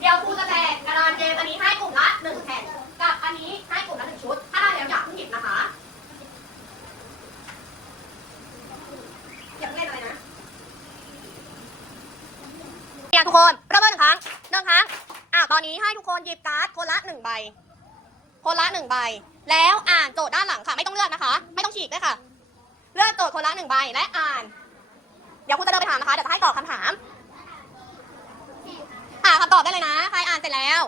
เดี๋ยวครูจะแจกกระดานเกนี้ให้กลุ่มละหนึ่งแผ่นกับอันนี้ให้กลุ่มละหนึ่งชุด ถ้าได้อยากหยิบนะคะอยากเล่นอะนะอยากทุกคนประเมินหนึ่งครั้งหนึ่งครั้งอะตอนนี้ให้ทุกคนหยิบการ์ดคนละหนึ่งใบ คนละหนึ่งใบ แล้วอ่านโจทย์ด้านหลังค่ะ ไม่ต้องเลือกนะคะ ไม่ต้องฉีกด้วยค่ะ เลือกโจทย์คนละหนึ่งใบและอ่าน เดี๋ยวคุณจะเดินไปถามนะคะ เดี๋ยวจะให้ตอบคำถาม ตอบได้เลยนะใครอ่านเสร็จแล้ว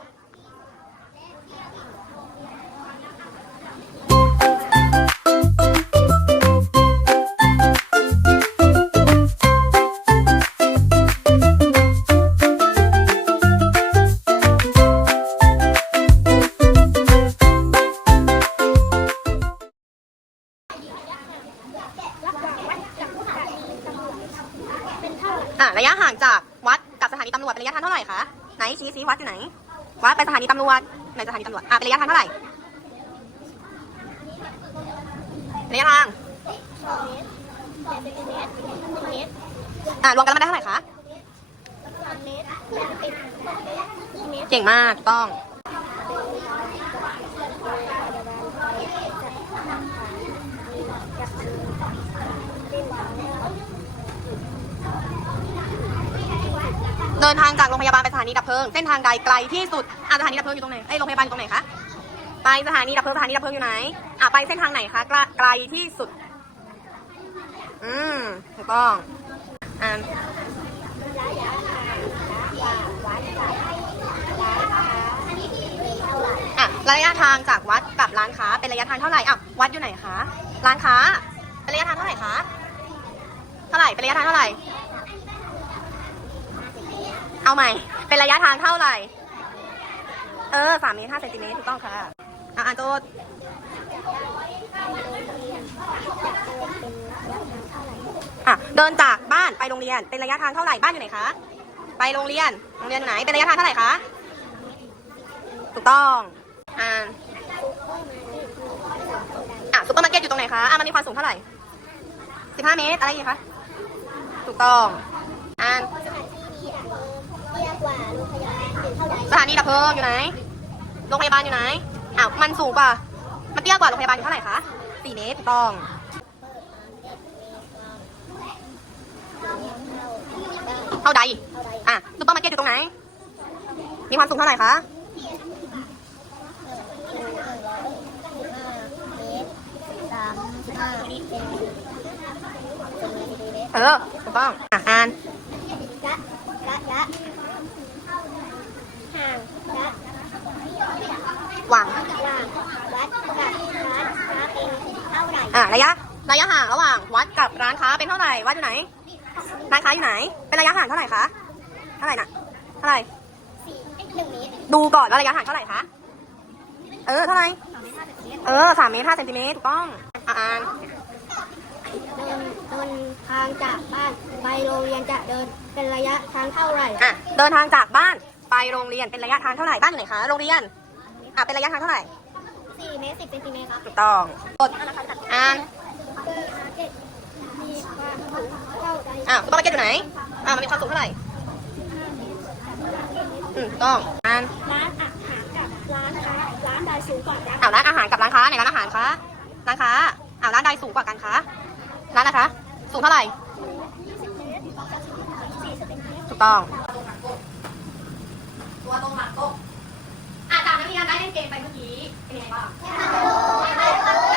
อะรวมกันแล้วมันได้เท่าไหร่คะเก่งมากต้องเดินทางจากโรงพยาบาลไปสถานีดับเพลิง เส้นทางใดไกลที่สุดอะสถานีดับเพลิงอยู่ตรงไหนเอ้ยโรงพยาบาลอยู่ตรงไหนคะ ไปสถานีดับเพลิงสถานีดับเพลิงอยู่ไหน อะไปเส้นทางไหนคะไกลที่สุด อืมถูกต้อง อ่านอะระยะทางจากวัดกับร้านค้าเป็นระยะทางเท่าไหร่อะวัดอยู่ไหนคะ ร้านค้า เป็นระยะทางเท่าไหร่คะ เท่าไหร่ เป็นระยะทางเท่าไหร่ เอาใหม่ เป็นระยะทางเท่าไหร่ เออสามเมตรห้าเซนติเมตรถูกต้องค่ะ อะอ่านโจทย์ อะเดินจากบ้านไปโรงเรียนเป็นระยะทางเท่าไหร่บ้านอยู่ไหนคะไปโรงเรียนโรงเรียนอยู่ไหนเป็นระยะทางเท่าไหร่คะถูกต้องอ่านอะซุปเปอร์มาร์เก็ตอยู่ตรงไหนคะอะมันมีความสูงเท่าไหร่สิบห้าเมตรอะไรอย่างงี้คะถูกต้องอ่านสถานีดับเพลิงอยู่ไหนโรงพยาบาลอยู่ไหนอ้าวมันสูงกว่ามันเตี้ยกว่าโรงพยาบาลอยู่เท่าไหร่คะสี่เมตรถูกต้อง เท่าใด อะซูเปอร์มาร์เก็ตอยู่ตรงไหน มีความสูงเท่าไหร่คะเออถูกต้องอะอ่านละละละห่างละหวังว่างวัดกับร้านค้าเป็นเท่าไหร่ อะระยะ ระยะห่างระหว่างวัดกับร้านค้าเป็นเท่าไหร่ วัดอยู่ไหน ร้านค้าอยู่ไหน เป็นระยะห่างเท่าไหร่คะ เท่าไหร่น่ะ เท่าไหร่สี่หนึ่งเมตรดูก่อนว่าระยะห่างเท่าไหร่คะ เออเท่าไหร่สองเมตรห้าสิบเมตรเออสามเมตรห้าเซนติเมตรถูกต้องอะอ่านเดินเดินทางจากบ้านไปโรงเรียนจะเดินเป็นระยะทางเท่าไหร่อะเดินทางจากบ้านไปโรงเรียนเป็นระยะทางเท่าไหร่บ้านอยู่ไหนคะโรงเรียนอะเป็นระยะทางเท่าไหร่สี่เมตรสิบเซนติเมตรครับถูกต้องกดอ่าน อะซุปเปอร์มาร์เก็ตอยู่ไหน อะมันมีความสูงเท่าไหร่ อืมถูกต้องอ่านร้านอาหารกับร้านค้าร้านใดสูงกว่ากันอ้าวร้านอาหารกับร้านค้าไหนร้านอาหารคะร้านค้าอ้าวร้านใดสูงกว่ากันคะร้านนะคะสูงเท่าไหร่ถูกต้องตัวตรงหลังตรงอาจารย์นักเรียนได้เล่นเกมไปเมื่อกี้เป็นยังไงบ้าง